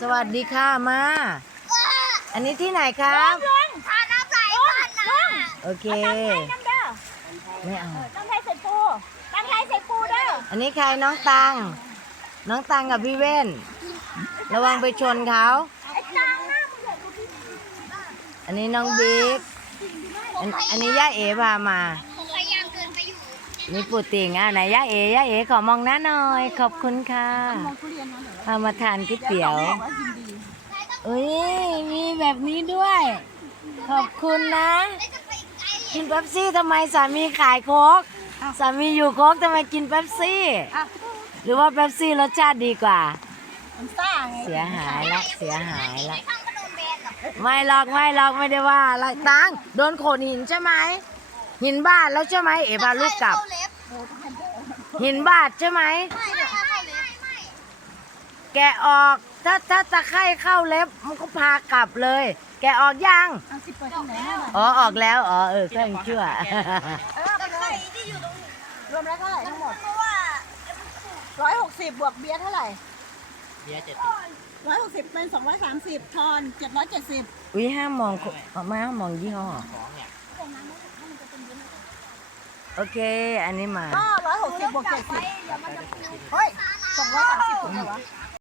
สวัสดีค่ะมา อันนี้ที่ไหนครับทาน้ำใสก่อนนะโอเคน้ำเด้อไม่เอาน้ำไทยใส่ปูน้ำไทยใส่ปูเด้ออันนี้ใครน้องตัง น้องตังกับพี่เว้นระวังไปชนเขา ไอ้ตังหน้ามึงเด็กอันนี้น้องบิ๊ก อันอันนี้ย่าเอ๋พามา อยู่นี่ปูติงอะไหนย่าเอ๋ย่าเอ๋ขอมองหน้าหน่อย ขอบคุณค่ะพามาทานก๋วยเตี๋ยวเอ้ยมีแบบนี้ด้วย ขอบคุณนะกินเป๊ปซี่ทำไมสามีขายโค้กสามีอยู่โค้กทำไมกินเป๊ปซี่หรือว่าเป๊ปซี่รสชาติดีกว่า มันซ่าไงเสียหายละเสียหายละข้างก็โดนแบนหรอกไม่หรอกไม่หรอกไม่ได้ว่าอะไรตังโดนโขดหินใช่ไหมหินบ้าดแล้วใช่ไหมเอ๋พาลูกกลับ เข้าเล็บ หินบาดใช่ไหม ไม่ไม่เข้าเล็บไม่แกะออกถ้าถ้าตะไคร่เข้าเล็บมันก็พากลับเลย แกะออกยัง เอาสิเปิดตรงไหนให้หน่อยอ๋อออกแล้ว อ๋อเออก็ยังชั่ว เออไปเลยที่อยู่ตรงนี้รวมแล้วเท่าไหร่ทั้งหมดเพราะว่าร้อยหกสิบบวกเบียร์เท่าไหร่เบียร์เจ็ดร้อยหกสิบเป็นสองร้อยสามสิบทอนเจ็ดร้อยเจ็ดสิบ อุ้ยห้ามมองมาห้ามมองยี่ห้อของเนี่ย โอเค อันนี้มา ก็ร้อยหกสิบบวกเจ็ดสิบเฮ้ยสองร้อยสามสิบถูกไหมวะ